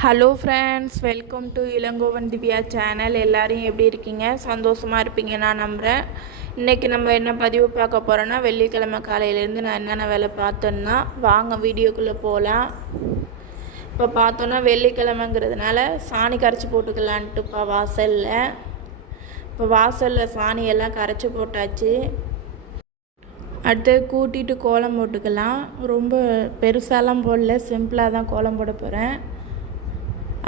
Hello friends welcome to Ilangovan Divya channel எல்லோரும் எப்படி இருக்கீங்க? சந்தோஷமாக இருப்பீங்க நான் நம்புகிறேன் இன்றைக்கி நம்ம என்ன பதிவு பார்க்க போகிறோன்னா வெள்ளிக்கிழமை காலையிலேருந்து நான் என்னென்ன வேலை பார்த்தோன்னா வாங்க வீடியோக்குள்ளே போகலாம் இப்போ பார்த்தோன்னா வெள்ளிக்கிழமைங்கிறதுனால சாணி கரைச்சி போட்டுக்கலான்ட்டுப்பா வாசலில். இப்போ வாசலில் சாணியெல்லாம் கரைச்சி போட்டாச்சு. அடுத்து கூட்டிட்டு கோலம் போட்டுக்கலாம். ரொம்ப பெருசாலாம் போடல சிம்பிளாக தான் கோலம் போட போகிறேன்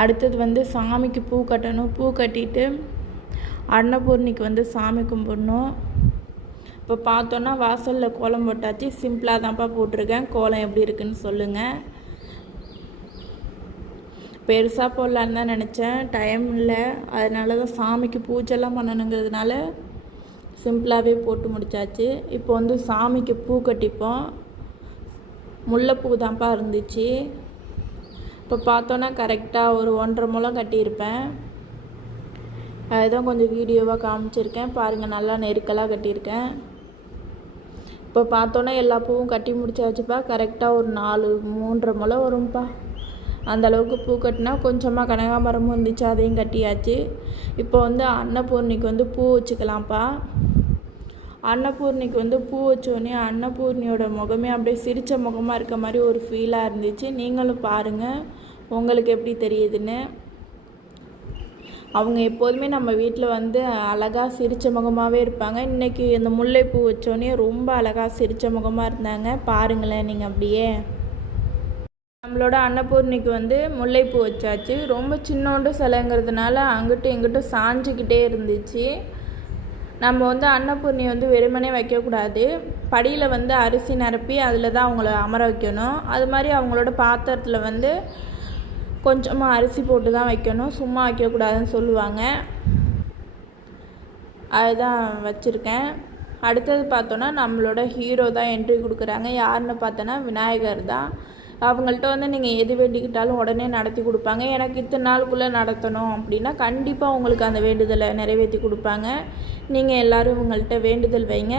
அடுத்தது வந்து சாமிக்கு பூ கட்டணும். பூ கட்டிட்டு அன்னபூர்ணிக்கு வந்து சாமி கும்பிடணும். இப்போ பார்த்தோன்னா வாசலில் கோலம் போட்டாச்சு. சிம்பிளாக தான்ப்பா போட்டிருக்கேன். கோலம் எப்படி இருக்குன்னு சொல்லுங்கள் பெருசாக போடலான்னு தான் நினச்சேன். டைம் இல்லை. அதனால தான் சாமிக்கு பூஜைலாம் பண்ணணுங்கிறதுனால சிம்பிளாகவே போட்டு முடித்தாச்சு இப்போ வந்து சாமிக்கு பூ கட்டிப்போம். முல்லைப்பூ தான்ப்பா இருந்துச்சு. இப்போ பார்த்தோன்னா கரெக்டாக ஒரு ஒன்றரை முளம் கட்டியிருப்பேன். அதுதான் கொஞ்சம் வீடியோவாக காமிச்சிருக்கேன். பாருங்கள் நல்லா நெருக்கலாக கட்டியிருக்கேன். இப்போ பார்த்தோன்னா எல்லா பூவும் கட்டி முடிச்சாச்சுப்பா. கரெக்டாக ஒரு நாலு மூன்றரை முளம் வரும்ப்பா அந்த அளவுக்கு பூ கட்டினா கொஞ்சமாக கனகாமரமும் இருந்துச்சு அதையும் கட்டியாச்சு. இப்போ வந்து அன்னபூர்ணிக்கு வந்து பூ வச்சுக்கலாம்ப்பா. அன்னபூர்ணிக்கு வந்து பூ வச்சோடனே அன்னபூர்ணியோட முகமே அப்படியே சிரித்த முகமாக இருக்க மாதிரி ஒரு ஃபீலாக இருந்துச்சு. நீங்களும் பாருங்கள் உங்களுக்கு எப்படி தெரியுதுன்னு. அவங்க எப்போதுமே நம்ம வீட்டில் வந்து அழகாக சிரித்த முகமாகவே இருப்பாங்க. இன்றைக்கி இந்த முல்லைப்பூ வச்சோடனே ரொம்ப அழகாக சிரித்த முகமாக இருந்தாங்க. பாருங்களேன் நீங்கள் அப்படியே. நம்மளோட அன்னபூர்ணிக்கு வந்து முல்லைப்பூ வச்சாச்சு. ரொம்ப சின்னோண்டு சிலைங்கிறதுனால அங்கிட்டும் இங்கிட்டும் சாஞ்சிக்கிட்டே இருந்துச்சு. நம்ம வந்து அன்னபூர்ணி வந்து வெறுமனே வைக்கக்கூடாது. படியில் வந்து அரிசி நிரப்பி அதில் தான் அவங்கள அமர வைக்கணும். அது மாதிரி அவங்களோட பாத்திரத்தில் வந்து கொஞ்சமாக அரிசி போட்டு தான் வைக்கணும். சும்மா வைக்கக்கூடாதுன்னு சொல்லுவாங்க. அதுதான் வச்சுருக்கேன். அடுத்தது பார்த்தோன்னா நம்மளோட ஹீரோ தான் என்ட்ரி கொடுக்குறாங்க. யாருன்னு பார்த்தோன்னா விநாயகர் தான். அவங்கள்ட்ட வந்து நீங்கள் எது வேண்டிக்கிட்டாலும் உடனே நடத்தி கொடுப்பாங்க. எனக்கு இத்தனை நாளுக்குள்ளே நடத்தணும் அப்படின்னா கண்டிப்பாக உங்களுக்கு அந்த வேண்டுதலை நிறைவேற்றி கொடுப்பாங்க. நீங்கள் எல்லோரும் இவங்கள்ட்ட வேண்டுதல் வைங்க.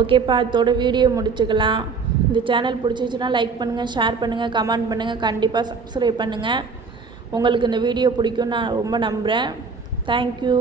ஓகேப்பா அதோட வீடியோ முடிச்சுக்கலாம். இந்த சேனல் பிடிச்சிச்சுன்னா லைக் பண்ணுங்கள் ஷேர் பண்ணுங்கள் கமெண்ட் பண்ணுங்கள் கண்டிப்பாக சப்ஸ்கிரைப் பண்ணுங்கள் உங்களுக்கு இந்த வீடியோ பிடிக்கும் நான் ரொம்ப நம்புகிறேன் தேங்க்யூ